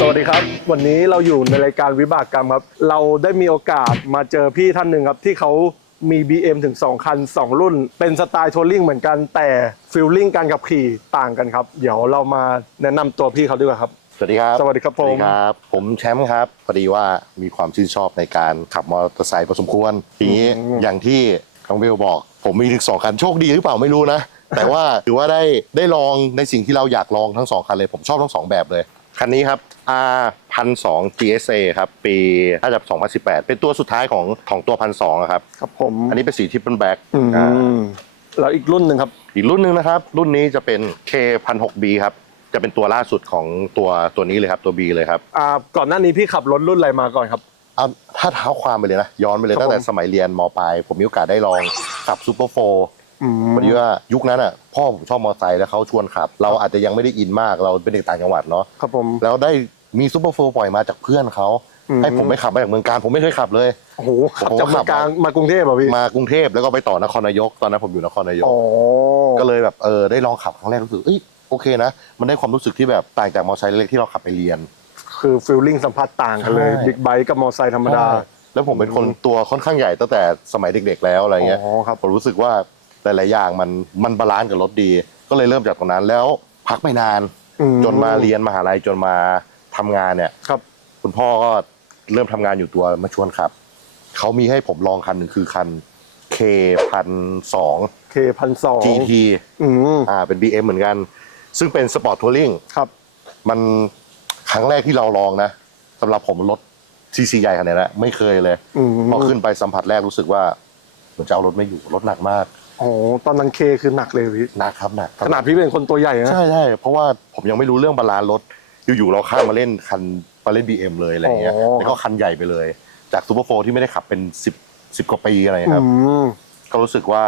สวัสดีครับ วันนี้เราอยู่ในรายการวิบากกรรมครับ เราได้มีโอกาสมาเจอพี่ท่านหนึ่งครับ ที่เขามี BM ถึง 2 คัน 2 รุ่น เป็นสไตล์ทัวริงเหมือนกันแต่ฟิลลิ่งการขับขี่ต่างกันครับ เดี๋ยวเรามาแนะนำตัวพี่เขาดีกว่าครับ สวัสดีครับ สวัสดีครับผมสวัสดีครับ ผมแชมป์ครับ พอดีว่ามีความชื่นชอบในการขับมอเตอร์ไซค์พอสมควร ทีนี้อย่างที่ น้องเบลบอก ผมมีถึงสองคันโชคดีหรือเปล่าไม่รู้นะ แต่ว่าถือว่าได้ได้ลองในสิ่งที่เราอยากลองทั้งสองคันเลย ผมชอบทั้งสองแบบเลย คันนี้ครับ R 1 2 0 GSA ครับ ปีน่าจะ2018 เป็นตัวสุดท้ายของของตัวพันสองครับ ครับผม อันนี้เป็นสีทิปเปิลแบ็กอืมแล้วอีกรุ่นหนึ่งครับ อีกรุ่นหนึ่งนะครับ รุ่นนี้จะเป็น K 1 6 B ครับ จะเป็นตัวล่าสุดของตัวตัวนี้เลยครับตัว B เลยครับ อ่าก่อนหน้านี้พี่ขับรถรุ่นอะไรมาก่อนครับ เอาถ้าเท้าความไปเลยนะ ย้อนไปเลยครับตั้งแต่ผมสมัยเรียนมปลายผมมีโอกาสได้ลองขับซูเปอร์โฟร์อืมพอดีว่ายุคนั้นอะพ่อผมชอบมอเตอร์ไซค์แล้วเขาชวนขับ เราอาจจะยังไม่ได้อินมากเราเป็นเด็กต่างจังหวัดเนาะครับผมแล้วได้มีซูเปอร์โฟร์ปล่อยมาจากเพื่อนเขาอืมให้ผมไปขับมาจากเมืองการผมไม่เคยขับเลยโอ้โหขับผมจากขัเมือบงกลางมากรุงเทพเหรอพี่มากรุงเทพแล้วก็ไปต่อนครนายกตอนนั้นผมอยู่นครนายกอ๋อก็เลยแบบเออได้ลองขับครั้งแรกรู้สึกเอ้ยโอเคนะ มันได้ความรู้สึกที่แบบต่างจากมอเตอร์ไซค์เล็กๆที่เราขับไปเรียน คือฟิลลิ่งสัมผัสต่างกันเลยใช่ บิ๊กไบค์กับมอเตอร์ไซค์ธรรมดา ใช่แล้วผมเป็นคนตัวค่อนข้างใหญ่ตั้งแต่สมัยเด็ก ๆ แล้วอะไรเงี้ยอ๋อครับ ผมรู้สึกว่าหลายๆอย่างมันมันบาลานซ์กับรถดี ก็เลยเริ่มจากตรงนั้นแล้วพักไม่นาน อืมจนมาเรียนมหาลัยจนมาทำงานเนี่ย ครับ คุณพ่อก็เริ่มทำงานอยู่ตัวมาชวนขับ เขามีให้ผมลองคันหนึ่งคือคัน K พันสองเคพันสอง GT อืมอ่าเป็น BM เหมือนกัน ซึ่งเป็นสปอร์ตทัวริงครับ มัน ครั้งแรกที่เราลองนะสำหรับผมรถซีซีใหญ่ขนาดนี้นะไม่เคยเลยอืม พอขึ้นไปสัมผัสแรกรู้สึกว่าเหมือนจะเอารถไม่อยู่รถหนักมากโอ้ตอนนั้นเคคือหนักเลยพี่หนักครับหนักขนาดพี่เป็นคนตัวใหญ่นะ ใช่ใช่เพราะว่าผมยังไม่รู้เรื่องบาลานซ์รถอยู่ๆเราข้ามมาเล่นคันมาเล่น BM เลยอะไรเงี้ยอ๋อ แล้วก็คันใหญ่ไปเลย จากซูเปอร์โฟที่ไม่ได้ขับเป็นสิบสิบกว่าปีอะไรอืครับมก็รู้สึกว่า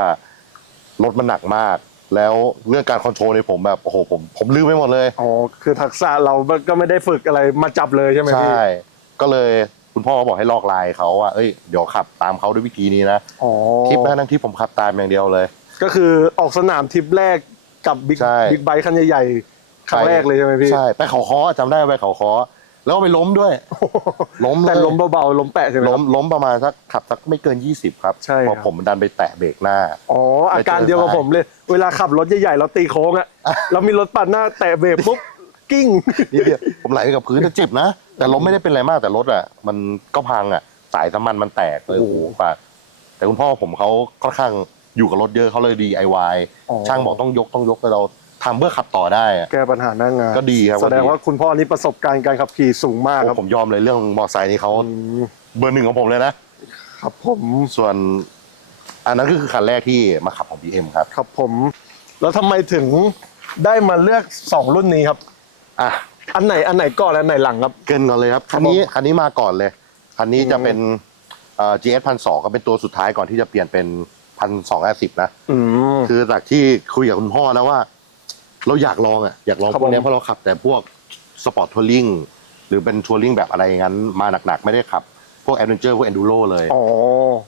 รถมันหนักมาก แล้วเรื่องการคอนโทรลในผมแบบโอ้โหผมผมลืมไปหมดเลย อ๋อคือทักษะเราก็ไม่ได้ฝึกอะไรมาจับเลยใช่ไหมพี่ ใช่ ก็เลยคุณพ่อก็บอกให้ลอกลายเขาว่าเอ้ยเดี๋ยวขับตามเขาด้วยวิธีนี้นะอ๋อทริปนั้นทั้งที่ผมขับตามอย่างเดียวเลย ก็คือออกสนามทริปแรกกับบิ๊กใช่ บิ๊กไบค์คันใหญ่ๆครั้งแรกเลยใช่ไหมพี่ ใช่ไปเขาคอจำได้ไปเขาคอ แล้วก็ไปล้มด้วย ล้มเลยแต่ล้มเบาๆล้มแปะใช่ไหมคล้รัมบล้มประมาณสักขับสักไม่เกิน 20 ครับใช่เพครับราะผมดันไปแตะเบรกหน้า อ๋ออาการเดียวกับผมเลย เวลาขับรถใหญ่ๆเราตีโค้งอะเรามีรถปัดหน้าแตะเบรกปุ๊บกิ้งนี่เดียวผมไหลไปกับพื้นแต่เจ็บนะ แต่ล้มไม่ได้เป็นอะไรมากแต่รถอะ มันก็พังอะ สายน้ำมันมันแตกเลยโอ้โอ้โหโหปากแต่คุณพ่อผมเขาค่อนข้างอยู่กับรถเยอะเขาเลย DIY อ๋อ ช่างบอกต้องยกต้องยกแต่เรา ทำเพื่อขับต่อได้อะแก้ปัญหาหน้างานก็ดีครับแสดงว่าคุณพ่อนี่ประสบการณ์การขับขี่สูงมากครับผมยอมเลยเรื่องมอไซค์นี่เขาอืมเบอร์หนึ่งของผมเลยนะครับผมส่วน อันนั้นก็คือคันแรกที่มาขับของ BM ครับ ครับผม แล้วทำไมถึงได้มาเลือกสองรุ่นนี้ครับ อะ อันไหนอันไหนก่อนและอันไหนหลังครับ เกินก่อนเลยครับ คันนี้คันนี้มาก่อนเลย คันนี้จะเป็นเอ่อ GS พันสองก็เป็นตัวสุดท้ายก่อนที่จะเปลี่ยนเป็นพันสองสิบนะ อืม คือจากที่คุยกับคุณพ่อแล้วว่า เราอยากลองอะอยากลองครับพวกเนี้ยผม เพราะเราขับแต่พวกสปอร์ตทัวริงหรือเป็นทัวริงแบบอะไรอย่างนั้น มาหนักๆ ไม่ได้ขับ พวกแอดเวนเจอร์พวกแอนดูโรเลย อ๋อ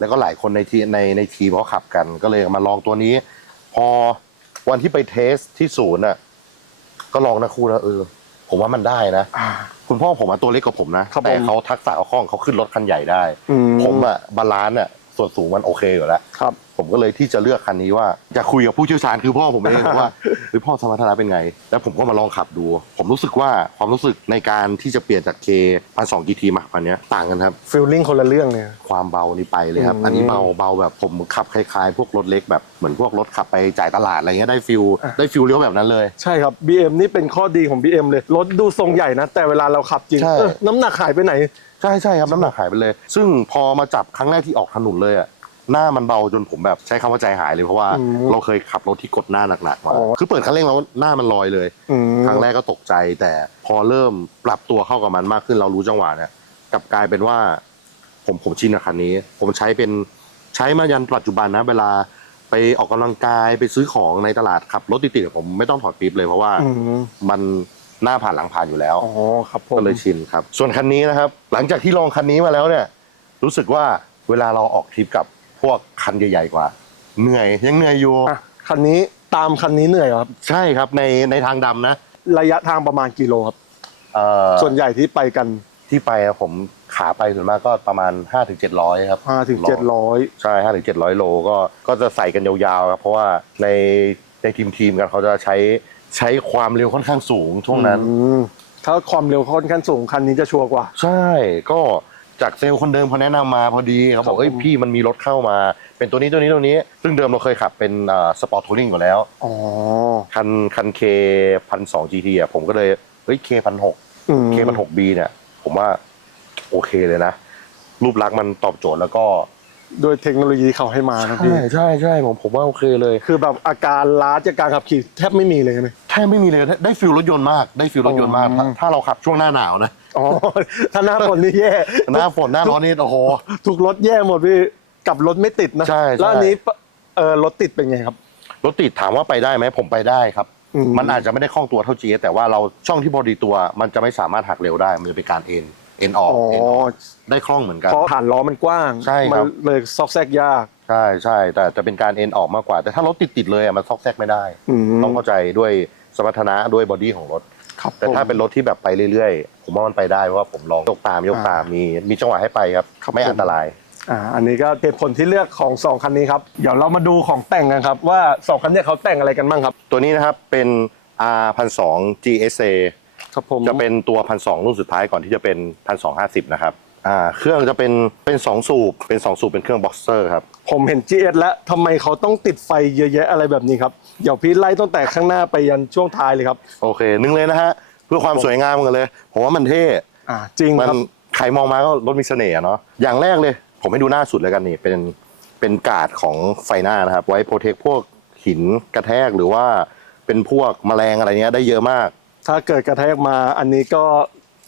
แล้วก็หลายคนในทีในในทีมเขาขับกัน ก็เลยมาลองตัวนี้ พอวันที่ไปเทสที่ศูนย์อะก็ลองนะครูแล้วเออ ผมว่ามันได้นะอ่าคุณพ่อผมอะตัวเล็กกว่าผมนะครับแต่ผมเขาทักษะเขาคล่องเขาขึ้นรถคันใหญ่ได้ อืมผมอะบาลานซ์อะส่วนสูงมันโอเคอยู่แล้ว ครับ ผมก็เลยที่จะเลือกคันนี้ว่าจะคุยกับผู้เชี่ยวชาญคือพ่อผมเองว่าหรือพ่อสมรรถนะเป็นไง แล้วผมก็มาลองขับดู ผมรู้สึกว่าความรู้สึกในการที่จะเปลี่ยนจากเคพันสองกีทีมาคันนี้ยต่างกันครับฟีลลิ่งคนละเรื่องเนี่ยความเบานี่ไปเลยครับอืมอันนี้เบาเบาแบบผมขับคล้ายๆ พวกรถเล็กแบบเหมือนพวกรถขับไปจ่ายตลาดอะไรเงี้ยได้ฟิลได้ฟิลเลี้ยวแบบนั้นเลย ใช่ครับ BM นี่เป็นข้อดีของ BM เลยรถดูทรงใหญ่นะ แต่เวลาเราขับจริงใช่เออน้ำหนักหายไปไหน ใช่ใช่ครับน้ำหนักหายไปเลย ซึ่งพอมาจับครั้งแรกที่ออกถนนเลยอะ หน้ามันเบาจนผมแบบใช้คำว่าใจหายเลยเพราะว่าอืมเราเคยขับรถที่กดหน้าหนักๆมาอ๋อ คือเปิดคันเร่งแล้วหน้ามันลอยเลย อืม ครั้งแรกก็ตกใจแต่พอเริ่มปรับตัวเข้ากับมันมากขึ้นเรารู้จังหวะเนี่ยกลับกลายเป็นว่า ผมผมชินกับคันนี้ ผมใช้เป็นใช้มายันปัจจุบันนะ เวลาไปออกกำลังกายไปซื้อของในตลาดขับรถติดๆผมไม่ต้องถอดปิ๊บเลยเพราะว่าอืมมันหน้าผ่านหลังผ่านอยู่แล้ว อ๋อครับผมก็เลยชินครับ ส่วนคันนี้นะครับ หลังจากที่ลองคันนี้มาแล้วเนี่ย รู้สึกว่าเวลาเราออกทริปกับ พวกคันใหญ่ๆกว่า เหนื่อยยังเหนื่อยอยู่อะคันนี้ตามคันนี้เหนื่อยเหรอครับ ใช่ครับในในทางดำนะระยะทางประมาณกิโลครับ เอ่อส่วนใหญ่ที่ไปกันที่ไปอะผมขาไปส่วนมากก็ประมาณ 5-700ถึง700ครับ 5ถึง700 ใช่5ถึง700โลก็ก็จะใส่กันยาวๆครับ เพราะว่าในในทีมทีมกันเขาจะใช้ใช้ความเร็วค่อนข้างสูงช่วงนั้น อืมถ้าความเร็วค่อนข้างสูงคันนี้จะชัวร์กว่า ใช่ก็ จากเซลล์คนเดิมเขาแนะนำมาพอดีเขาบอกเอ้ยผมพี่มันมีรถเข้ามา เป็นตัวนี้ตัวนี้ตัวนี้ ซึ่งเดิมเราเคยขับเป็นสปอร์ตทัวริงอยู่แล้วอ๋อคันคันเคพันสองจีทีอะผมก็เลยเฮ้ยเคพันหกอืมเคพันหกบีเนี่ย ผมว่าโอเคเลยนะ รูปลักษณ์มันตอบโจทย์แล้วก็โดยเทคโนโลยีที่เขาให้มานะพี่ใช่ใช่ใช่ผมผมว่าโอเคเลย คือแบบอาการล้าจากการขับขี่แทบไม่มีเลยใช่ไหมแทบไม่มีเลยได้ฟิลรถยนต์มาก ได้ฟิลรถยนต์มากอ๋อถ้าถ้าเราขับช่วงหน้าหนาวนะ อ๋อ ถ้าหน้าฝนนี่แย่ หน้าฝนหน้าร้อนนี่โอ้โห ทุกรถแย่หมดพี่กลับรถไม่ติดนะใช่ใช่ แล้วอันนี้ปะเออรถติดเป็นไงครับ รถติดถามว่าไปได้ไหมผมไปได้ครับ อืม มันอาจจะไม่ได้คล่องตัวเท่า GS แต่ว่าเราช่องที่พอดีตัว มันจะไม่สามารถหักเร็วได้ มันจะเป็นการเอ็นเอ็นออกอ๋อเอ็นออกได้คล่องเหมือนกัน เพราะฐานล้อมันกว้างใช่ครับ มันเลยซอกแซกยาก ใช่ใช่แต่จะเป็นการเอ็นออกมากกว่า แต่ถ้ารถติดติดๆเลยอะมันซอกแซกไม่ได้ อืม ต้องเข้าใจด้วยสมรรถนะด้วยบอดี้ของรถ ครับแต่ถ้าผมเป็นรถที่แบบไปเรื่อยๆ ผมว่ามันไปได้เพราะว่าผมลองยกตามยกตามอ่ามีมีมีจังหวะให้ไปครับครับไม่ผมอันตราย อ่าอันนี้ก็เหตุผลที่เลือกของสองคันนี้ครับเดี๋ยวเรามาดูของแต่งกันครับว่าสองคันเนี้เขาแต่งอะไรกันบ้างครับตัวนี้นะครับเป็น R 1 2 0 GSA ครับผมจะเป็นตัวพันสองรุ่นสุดท้ายก่อนที่จะเป็นพันสองห้าสิบนะครับอ่าเครื่องจะเป็นเป็นสองสูบเป็นสองสูบเป็นเครื่องบ็อกเซอร์ครับผมเห็น GS แล้วทำไมเขาต้องติดไฟเยอะแยะอะไรแบบนี้ครับเดี๋ยวพี่ไล่ตั้งแต่ข้างหน้าไปยันช่วงท้ายเลยครับ โอเคหนึ่งเลยนะฮะ เพื่อความสวยงามกันเลย ผมว่ามันเท่อ่าจริงมันครับใครมองมาก็รถมีเสน่ห์อะเนาะอย่างแรกเลย ผมให้ดูหน้าสุดเลยกันนี่เป็นเป็นการ์ดของไฟหน้านะครับ ไว้โปรเทคพวกหินกระแทกหรือว่าเป็นพวกแมลงอะไรเงี้ยได้เยอะมาก ถ้าเกิดกระแทกมาอันนี้ก็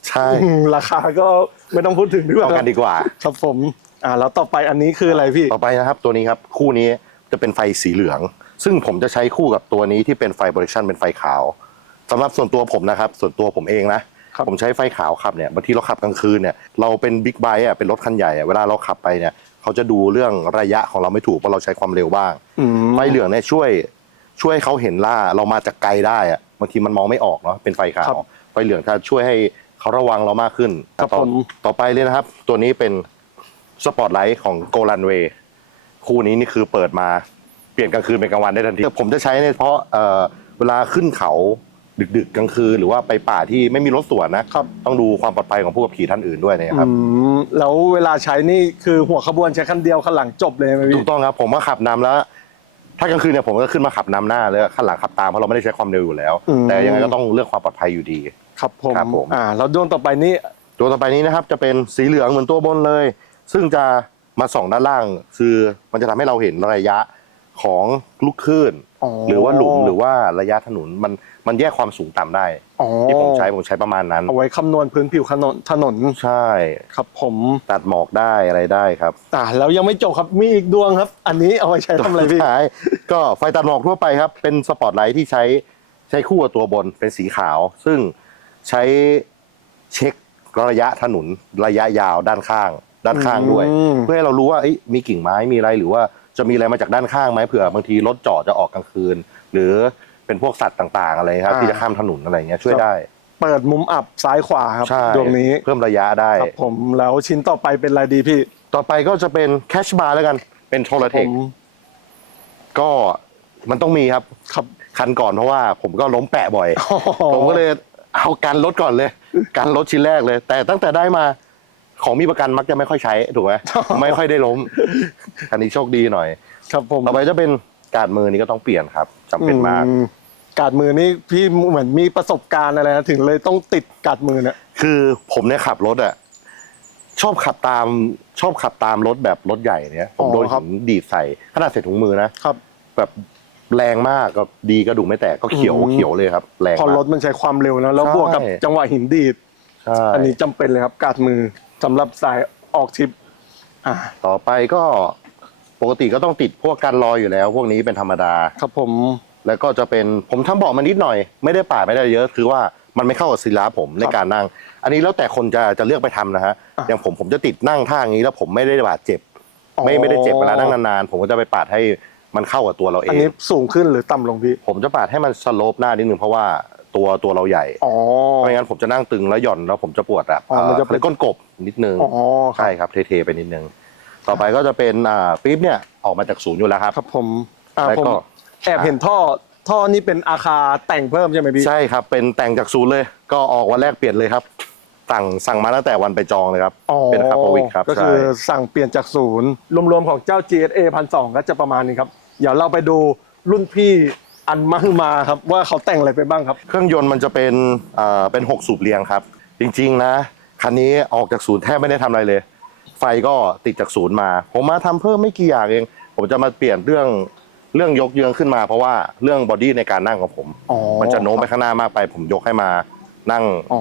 ใช่อืมราคาก็ไม่ต้องพูดถึงด้วยเอากันดีกว่า ครับผมอ่าแล้วต่อไปอันนี้คืออะไรพี่ ต่อไปนะครับตัวนี้ครับคู่นี้จะเป็นไฟสีเหลือง ซึ่งผมจะใช้คู่กับตัวนี้ที่เป็นไฟโปรดักชันเป็นไฟขาว สำหรับส่วนตัวผมนะครับ ส่วนตัวผมเองนะ ครับ ผมใช้ไฟขาวขับเนี่ยบางทีเราขับกลางคืนเนี่ยเราเป็นบิ๊กไบค์อะเป็นรถคันใหญ่อะเวลาเราขับไปเนี่ยเขาจะดูเรื่องระยะของเราไม่ถูกเพราะเราใช้ความเร็วบ้าง อืม ไฟเหลืองเนี่ยช่วยช่วยให้เขาเห็นล่าเรามาจากไกลได้อะบางทีมันมองไม่ออกเนาะเป็นไฟขาครัวบไฟเหลืองจะช่วยให้เขาระวังเรามากขึ้นครับต่อผม ต่อไปเลยนะครับ ตัวนี้เป็นสปอตไลท์ของโกลันเวย์คู่นี้นี่คือเปิดมาเปลี่ยนกลางคืนเป็นกลางวันได้ทันทีผมจะใช้เนี่ยเพราะเอ่อเวลาขึ้นเขา ดึกๆกลางคืนหรือว่าไปป่าที่ไม่มีรถสวนนะครับ ต้องดูความปลอดภัยของผู้ขับขี่ท่านอื่นด้วยนะครับอืมแล้วเวลาใช้นี่คือหัวขบวนใช้คันเดียวคันหลังจบเลยไหมถูพี่กต้องครับผมก็ขับนำแล้ว ถ้ากลางคืนเนี่ยผมก็ขึ้นมาขับนำหน้าเลยข้างหลังขับตามเพราะเราไม่ได้ใช้ความเร็วอยู่แล้ว แต่ยังไงก็ต้องเลือกความปลอดภัยอยู่ดี ครับผมครับผม อ่าแล้วดวงต่อไปนี่ตัวต่อไปนี้นะครับจะเป็นสีเหลืองเหมือนตัวบนเลย ซึ่งจะมาส่องด้านล่าง คือมันจะทำให้เราเห็นระยะ ของลูกคลื่น หรือว่าหลุมหรือว่าระยะถนนมันมันแยกความสูงต่ำได้อ๋อที่ผมใช้ผมใช้ประมาณนั้น เอาไว้คำนวณพื้นผิวถนนถนนใช่ครับผมตัดหมอกได้อะไรได้ครับอ่าแล้วยังไม่จบครับมีอีกดวงครับ อันนี้เอาไว้ใช้ทำอะไรพี่สุดท้ายก็ไฟตัดหมอกทั่วไปครับเป็นสปอตไลท์ที่ใช้ใช้คู่กับตัวบนเป็นสีขาว ซึ่งใช้เช็คระยะถนนระยะยาวด้านข้าง ด้านข้างด้วยอืมเพื่อให้เรารู้ว่าเอ้ยมีกิ่งไม้มีอะไรหรือว่า จะมีอะไรมาจากด้านข้างไหมเผื่อบางทีรถจอดจะออกกลางคืน หรือเป็นพวกสัตว์ต่างๆ อะไรครับ อ่า ที่จะข้ามถนนอะไรเงี้ยช่วยได้ เปิดมุมอับซ้ายขวาครับใช่ดวงนี้เพิ่มระยะได้ ครับผมแล้วชิ้นต่อไปเป็นอะไรดีพี่ ต่อไปก็จะเป็นแคชบาร์แล้วกันเป็นโทรเทผคม ก็มันต้องมีครับครับ คันก่อนเพราะว่าผมก็ล้มแปะบ่อย ผมก็เลยเอาการรถก่อนเลยการรถชิ้นแรกเลย แต่ตั้งแต่ได้มา ของมีประกันมักจะไม่ค่อยใช้ถูกไหม ไม่ค่อยได้ล้ม อันนี้โชคดีหน่อย ครับผมต่อไปจะเป็นการมือนี้ก็ต้องเปลี่ยนครับจำเป็นมาก อืกาดมือนี่พี่เหมือนมีประสบการณ์อะไรนะถึงเลยต้องติดกาดมือเนี่ย คือผมเนี่ยขับรถอะชอบขับตามชอบขับตามรถแบบรถใหญ่เนี่ยผมโดนหินดีดใส่ขนาดใส่ถุงมือนะครับ แบบแรงมากก็ดีกระดูกไม่แตกก็เขียวอืม เขียวเลยครับ แรงพอมากรถมันใช้ความเร็วนะแล้วใช่ บวกกับจังหวะหินดีด ใช่อันนี้จำเป็นเลยครับกาดมือ สำหรับสายออกทริปอ่าต่อไปก็ปกติก็ต้องติดพวกกันรอยอยู่แล้ว พวกนี้เป็นธรรมดา ครับผมแล้วก็จะเป็นผมทำเบาะมานิดหน่อย ไม่ได้ป่าดไม่ได้เยอะ คือว่ามันไม่เข้ากับศิลาผมในการนั่ง อันนี้แล้วแต่คนจะจะเลือกไปทำนะฮะอะอย่างผมผมจะติดนั่งท่าอย่างนี้แล้วผมไม่ได้บาดเจ็บ ไม่ไม่ได้เจ็บเวลานั่งนานๆผมก็จะไปปาดให้มันเข้ากับตัวเราเออันง นี้สูงขึ้นหรือต่ำลงพี่ ผมจะปาดให้มันสโลปหน้านิดนึงเพราะว่า ตัวตัวเราใหญ่อ๋อ ไม่งั้นผมจะนั่งตึงแล้วหย่อนแล้วผมจะปวดแบบอ๋อมันจะเอ่อเขาเรียกก้นกบนิดนึงอ๋อครับใช่ครับเทๆไปนิดนึง ต่อไปก็จะเป็นอ่าปี๊บเนี่ยออกมาจากศูนย์อยู่แล้วครับ ครับผมอ่าแล้วผมก็ แอบเห็นท่อท่อนี่เป็นอาคาแต่งเพิ่มใช่ไหมพี่ ใช่ครับเป็นแต่งจากศูนย์เลย ก็ออกวันแรกเปลี่ยนเลยครับ สั่งสั่งมาตั้งแต่วันไปจองเลยครับอ๋อเป็นคาร์บวิกครับก็คือใช่ สั่งเปลี่ยนจากศูนย์ รวมๆของเจ้า GSA พันสก็จะประมาณนี้ครับ เดี๋ยวเราไปดูรุ่นพี่ อันมาฮือมาครับว่าเขาแต่งอะไรไปบ้างครับ เครื่องยนต์มันจะเป็นเอ่อเป็น 6 สูบเรียงครับ จริงๆนะ คันนี้ออกจากศูนย์แทบไม่ได้ทำอะไรเลย ไฟก็ติดจากศูนย์มา ผมมาทำเพิ่มไม่กี่อย่างเอง ผมจะมาเปลี่ยนเรื่องเรื่องยกเยื้องขึ้นมาเพราะว่าเรื่องบอดี้ในการนั่งของผม อ๋อมันจะโน้มไปข้างหน้ามากไป ผมยกให้มานั่งอ๋อ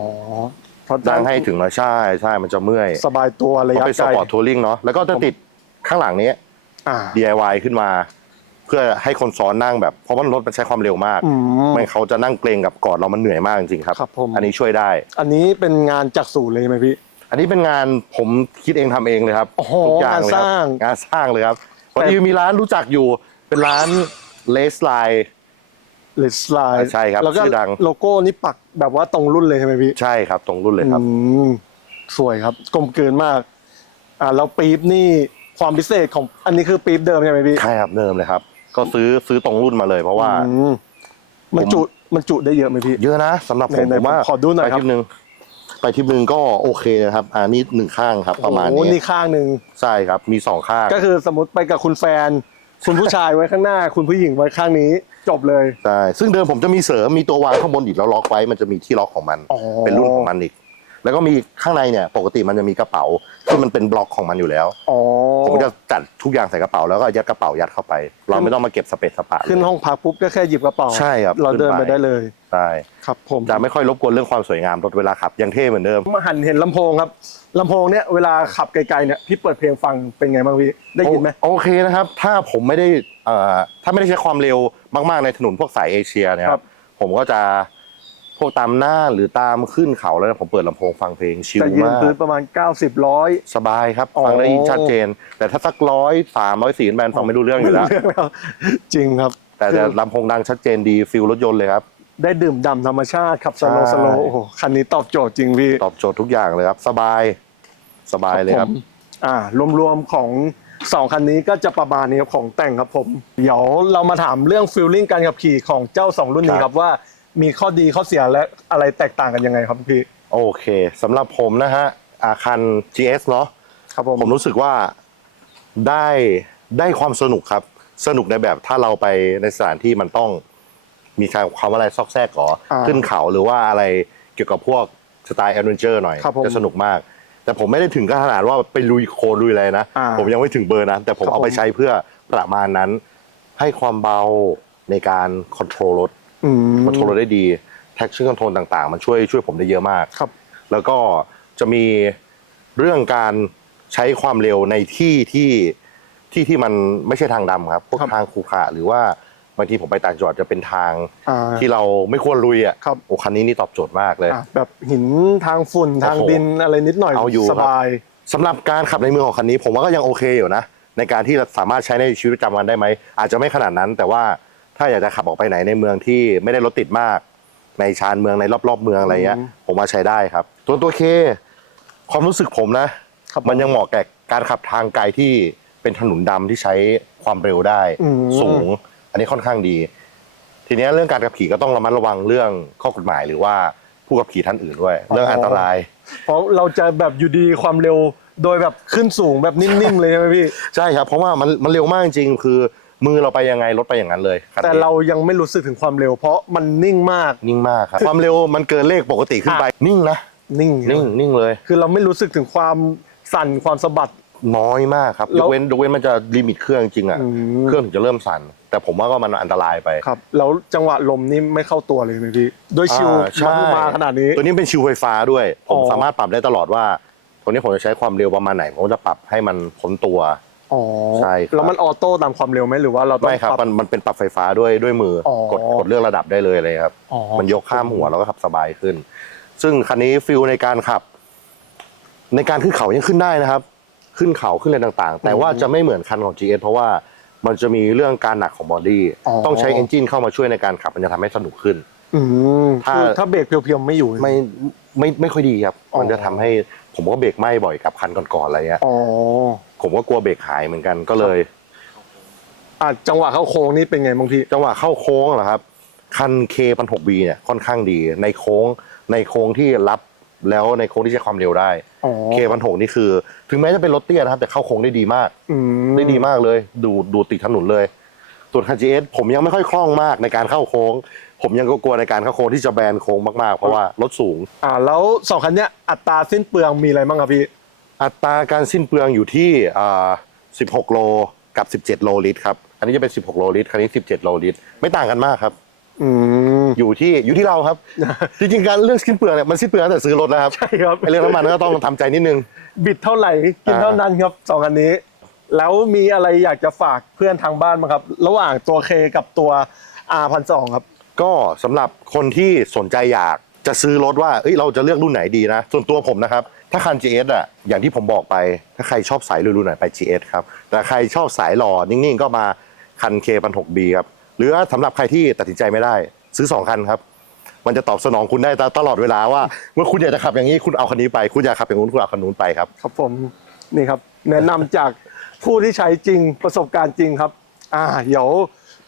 เพราะนั่งให้ถึงหน่อยใช่ใช่มันจะเมื่อยสบายตัวระเพยะราะเป็นสไกลปอร์ตทัวริงเนาะแล้วก็จะติดข้างหลังนี้ อ่า DIY ขึ้นมา เพื่อให้คนซ้อนนั่งแบบเพราะว่ารถมันใช้ความเร็วมากอืม ไม่เขาจะนั่งเกรงกับกอดเรามันเหนื่อยมากจริงๆครับ ครับผม อันนี้ช่วยได้ อันนี้เป็นงานจากศูนย์เลยไหมพี่ อันนี้เป็นงานผมคิดเองทำเองเลยครับโอ้โหทุกอย่างเลยครังานสร้างงานสร้างเลยครับพอดีมีร้านรู้จักอยู่เป็นร้านเลสไลเลสไลด์ใช่ครับแล้วก็ชื่อดัง โลโก้นี่ปักแบบว่าตรงรุ่นเลยใช่ไหมพี่ใช่ครับตรงรุ่นเลยครับ อืมสวยครับ กลมกลืนมาก อ่าแล้วปี๊บนี่ความพิเศษของอันนี้คือปี๊บเดิมใช่ไหมพี่ ใช่ครับเดิมเลยครับ ก็ซื้อซื้อตรงรุ่นมาเลย เพราะว่า อืมมันผมจุมันจุได้เยอะไหมพี่ เยอะนะสำหรับผมไหนๆผมว่าขอดูหน่อยไปครับ ทริปหนึ่งไปทริปหนึ่งก็โอเคนะครับ อ่านี่หนึ่งข้างครับ ประมาณโอ้โหนี้นี่ข้างหนึ่งใช่ครับ มีสองข้างก็คือสมมติไปกับคุณแฟน คุณผู้ชายไว้ข้างหน้า คุณผู้หญิงไว้ข้างนี้จบเลย ใช่ซึ่งเดิมผมจะมีเสริมมีตัววางข้างบนอีกแล้วล็อกไว้มันจะมีที่ล็อกของมัน อ๋อ เป็นรุ่นของมันอีก แล้วก็มีข้างในเนี่ย ปกติมันจะมีกระเป๋าที่มันเป็นบล็อกของมันอยู่แล้ว อ๋อ ผมจะจัดทุกอย่างใส่กระเป๋าแล้วก็ยัดกระเป๋ายัดเข้าไป เราไม่ต้องมาเก็บสเปซสปะขึ้นห้องพักปุ๊บก็แค่หยิบกระเป๋าใช่ครับเราเดินไปขึ้นไปได้เลยใช่ครับผมจะไม่ค่อยรบกวนเรื่องความสวยงามรถเวลาขับยังเท่เหมือนเดิมมาหันเห็นลำโพงครับลำโพงเนี่ยเวลาขับไกลๆเนี่ยพี่เปิดเพลงฟังเป็นไงบ้างพี่ได้ยินไหมโอโอเคนะครับ ถ้าผมไม่ได้เอ่อถ้าไม่ได้ใช้ความเร็วมากๆในถนนพวกสายเอเชียเนยครับผมก็จะ พวกตามหน้าหรือตามขึ้นเขาแล้วนะผมเปิดลำโพงฟังเพลงชิลจะยืนมากพื้นประมาณ 90ร้อยสบายครับอ๋อฟังได้ชัดเจน แต่ถ้าสักร้อยสามร้อยสี่แบนฟังไม่รู้เรื่องอยู่แล้วเรื่องแล้วจริงครับ แต่แต่ลำโพงดังชัดเจนดีฟิลรถยนต์เลยครับได้ดื่มด่ำธรรมชาติขับสโลใช่สโลโอ้โหคันนี้ตอบโจทย์จริงพี่ตอบโจทย์ทุกอย่างเลยครับ สบายสบายเลยครับผมอ่ารวมๆของสองคันนี้ก็จะประมาณนี้ครับของแต่งครับผม เดี๋ยวเรามาถามเรื่องฟิลลิ่งการขับขี่ของเจ้าสองรุ่นนี้ครับครับว่า มีข้อดีข้อเสียและอะไรแตกต่างกันยังไงครับพี่ โอเคสำหรับผมนะฮะอาคัน GS เนาะครับผมผมรู้สึกว่าได้ได้ความสนุกครับ สนุกในแบบถ้าเราไปในสถานที่มันต้องมีความอะไรซอกแซกก่ออา ขึ้นเขาหรือว่าอะไรเกี่ยวกับพวกสไตล์แอดเวนเจอร์หน่อยครับผมจะสนุกมาก แต่ผมไม่ได้ถึงขนาดว่าไปลุยโคลนลุยอะไรนะ อ่าผมยังไม่ถึงเบอร์นั้นแต่ผมครับเอาไปผม ใช้เพื่อประมาณนั้น ให้ความเบาในการคอนโทรลรถ อืม คอนโทรลได้ดีแท็กชั่นคอนโทรลต่างๆ มันช่วยช่วยผมได้เยอะมาก ครับ แล้วก็จะมีเรื่องการใช้ความเร็วในที่ที่ที่ที่มันไม่ใช่ทางดำครับพวกครับทางขรุขระหรือว่าบางทีผมไปต่างจังหวัดจะเป็นทางอ่าที่เราไม่ควรลุยอะครับ โอ้คันนี้นี่ตอบโจทย์มากเลย อะแบบหินทางฝุ่นทางโอ้โหดินอะไรนิดหน่อยเอาอยู่สบาย สำหรับการขับในเมืองของคันนี้ ผมว่าก็ยังโอเคอยู่นะ ในการที่สามารถใช้ในชีวิตประจำวันได้ไหมอาจจะไม่ขนาดนั้น แต่ว่า ถ้าอยากจะขับออกไปไหนในเมืองที่ไม่ได้รถติดมาก ในชานเมืองในรอบๆเมืองอะไรเงี้ยอืมผมว่าใช้ได้ครับตัวตัวเค ความรู้สึกผมนะครับมันยังเหมาะแก่การขับทางไกลที่เป็นถนนดำที่ใช้ความเร็วได้อืมสูง อันนี้ค่อนข้างดี ทีเนี้ยเรื่องการขับขี่ก็ต้องระมัดระวังเรื่องข้อกฎหมายหรือว่าผู้ขับขี่ท่านอื่นด้วย เรื่องอันตราย เพราะเราจะแบบอยู่ดีความเร็วโดยแบบขึ้นสูงแบบนิ่มๆเลยใช่ไหมพี่ ใช่ครับ เพราะว่ามันมันเร็วมากจริงๆคือ มือเราไปยังไงรถไปอย่างนั้นเลยคันนี้แต่เรายังไม่รู้สึกถึงความเร็ว เพราะมันนิ่งมากนิ่งมากครับ ความเร็วมันเกินเลขปกติขึ้นไป นิ่งนะนิ่งนิ่งนิ่งเลย คือเราไม่รู้สึกถึงความสั่นความสะบัด น้อยมากครับแล้ยวกเว้นยกเว้นมันจะลิมิตเครื่องจริงอะอืมเครื่องถึงจะเริ่มสั่น แต่ผมว่าก็มันอันตรายไป ครับแล้วจังหวะลมนี่ไม่เข้าตัวเลยไหมพี่โดยชิวอ่าใช่มามาขนาดนี้ ตัวนี้เป็นชิวไฟฟ้าด้วยผมอ๋อสามารถปรับได้ตลอดว่าตัวนี้ผมจะใช้ความเร็วประมาณไหน ผมจะปรับให้มันพ้นตัว อ๋อใช่ครับ แล้วมันออโต้ตามความเร็วไหมหรือว่าเราต้องไม่ครับปรับมันมันเป็นปรับไฟฟ้าด้วยด้วยมือออกดกดเลือกระดับได้เลยเลยครับ อ๋อมันยกข้ามหัวแล้วก็ขับสบายขึ้น ซึ่งคันนี้ฟิลในการขับ ในการขึ้นเขายังขึ้นได้นะครับ ขึ้นเขาขึ้นอะไรต่างๆ แต่ว่าจะไม่เหมือนคันของ GS เพราะว่ามันจะมีเรื่องการหนักของบอดี้อ๋อ ต้องใช้เอนจินเข้ามาช่วยในการขับ มันจะทำให้สนุกขึ้น อืมถ้า คือถ้าเบรกเพียวๆไม่อยู่ ไม่ไม่ไม่ค่อยดีครับ อ๋อ มันจะทำให้ผมก็เบรกไหม้บ่อยกับคันก่อนๆอะไรเงี้ย อ๋อ ผมก็กลัวเบรกหายเหมือนกันก็เลยอะจังหวะเข้าโค้งนี่เป็นไงบางพี่จังหวะเข้าโค้งเหรอครับ คันเคพันหกบีเนี่ยค่อนข้างดี ในโค้งในโค้งที่รับแล้วในโค้งที่ใช้ความเร็วได้อ๋อเคพันหกนี่คือ ถึงแม้จะเป็นรถเตี้ยนะครับแต่เข้าโค้งได้ดีมาก อืมได้ดีมากเลย ดูดูติดถนนเลยส่วนคัน GS ผมยังไม่ค่อยคล่องมากในการเข้าโค้ง ผมยังก็กลัวในการเข้าโค้งที่จะแบนโค้งมากๆ เพราะว่ารถสูง อ่าแล้วสองคันเนี้ยอัตราสิ้นเปลืองมีอะไรบ้างครับพี่ อัตราการสิ้นเปลืองอยู่ที่อ่า16 โลกับ 17 โลลิตรครับ อันนี้จะเป็น 16 โลลิตร คันนี้ 17 โลลิตร ไม่ต่างกันมากครับอืมอยู่ที่อยู่ที่เราครับ จริงๆการเรื่องสิ้นเปลืองเนี่ยมันสิ้นเปลืองตั้งแต่ซื้อรถแล้วครับ ใช่ครับไอ้เรื่องน้ำมันก็ต้องทำใจนิดนึง บิดเท่าไหร่กินเท่านั้นครับสองคันนี้ แล้วมีอะไรอยากจะฝากเพื่อนทางบ้านมั้างครับ ระหว่างตัวเคกับตัว R พันสองครับ ก็สำหรับคนที่สนใจอยากจะซื้อรถว่าเอ้ยเราจะเลือกรุ่นไหนดีนะ ส่วนตัวผมนะครับ ถ้าคัน GS อะอย่างที่ผมบอกไป ถ้าใครชอบสายลุยๆหน่อยไป GS ครับ แต่ใครชอบสายหล่อนิ่งๆ ก็มาคัน K พันหก B ครับ หรือว่าสำหรับใครที่ตัดสินใจไม่ได้ ซื้อ 2 คันครับ มันจะตอบสนองคุณได้ตลอดเวลาว่า เมื่อคุณอยากจะขับอย่างนี้คุณเอาคันนี้ไป คุณอยากขับอย่างนู้นคุณเอาคันนู้นไปครับ ครับผมนี่ครับ แนะนำจากผู้ที่ใช้จริงประสบการณ์จริงครับ อ่าเดี๋ยว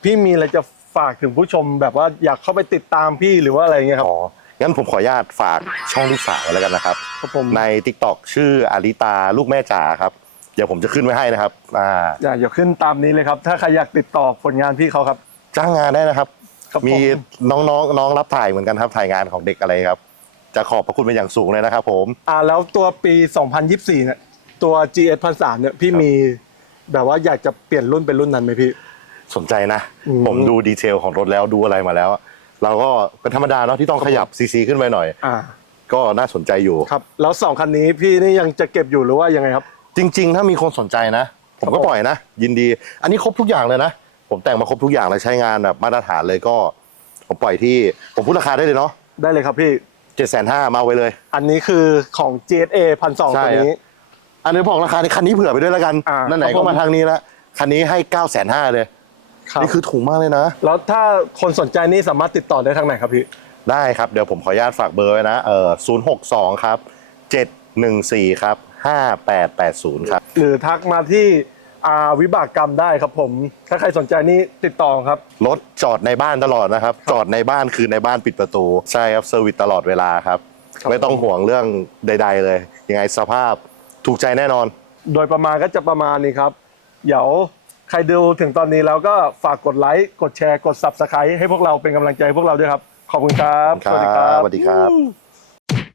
พี่มีอะไรจะฝากถึงผู้ชมแบบว่าอยากเข้าไปติดตามพี่หรือว่าอะไรเงี้ยครับ อ๋อ งั้นผมขออนุญาตฝากช่องลูกสาวแล้วกันนะครับ ครับผมใน t ิ k t o k ชื่ออาริตาลูกแม่จ๋าครับ เดี๋ยวผมจะขึ้นไว้ให้นะครับอ่าอย่าอย่าขึ้นตามนี้เลยครับ ถ้าใครอยากติดต่อผลงานพี่เขาครับ จ้างงานได้นะครับ ครับผมมีน้องๆน้องรับถ่ายเหมือนกันครับถ่ายงานของเด็กอะไรครับ จะขอบพระคุณเป็นอย่างสูงเลยนะครับผม อ่าแล้วตัวปี 2024เนี่ยตัว GS พันสามเนี่ยพี่ครับมีแบบว่าอยากจะเปลี่ยนรุ่นเป็นรุ่นนั้นไหมพี่ สนใจนะ อืมผมดูดีเทลของรถแล้วดูอะไรมาแล้ว เราก็เป็นธรรมดาเนาะที่ต้องขยับซีซีขึ้นไปหน่อย อ่า ก็น่าสนใจอยู่ ครับ แล้วสองคันนี้พี่นี่ยังจะเก็บอยู่หรือว่ายังไงครับ จริง ๆ ถ้ามีคนสนใจนะ ผมครัก็บผมปล่อยนะ ยินดี อันนี้ครบทุกอย่างเลยนะ ผมแต่งมาครบทุกอย่างเลยใช้งานแบบมาตรฐานเลยก็ ผมปล่อยที่ผมพูดราคาได้เลยเนาะได้เลยครับพี่ เจ็ดแสนห้ามาเอาไว้เลย อันนี้คือของ GSA พันสองใช่ ตัวนี้ อันนี้บอกราคาในคันนี้เผื่อไปด้วยแล้วกันอ่านั่นไหนครับก็ผมมาทางนี้ละคันนี้ให้เก้าแสนห้าเลยครับนี่คือถูกมากเลยนะ แล้วถ้าคนสนใจนี่สามารถติดต่อได้ทางไหนครับพี่ ได้ครับ เดี๋ยวผมขออนุญาตฝากเบอร์ไว้นะเออศูนย์หกสองครับเจ็ดหนึ่งสี่ครับห้าแปดแปดศูนย์ครับ หรือทักมาที่อาวิบากกรรมได้ครับผม ถ้าใครสนใจนี่ติดต่อครับ รถจอดในบ้านตลอดนะครับ จอดในบ้านคือในบ้านปิดประตู ใช่ครับเซอร์วิสตลอดเวลาครับ ครับ ไม่ต้องห่วงเรื่องใด ๆ เลย ยังไงสภาพถูกใจแน่นอน โดยประมาณก็จะประมาณนี้ครับ เดี๋ยวใครดูถึงตอนนี้แล้วก็ฝากกดไลค์ กดแชร์ กด Subscribe ให้พวกเราเป็นกำลังใจให้พวกเราด้วยครับ ขอบคุณครับขอบคุณครับ สวัสดีครับอืม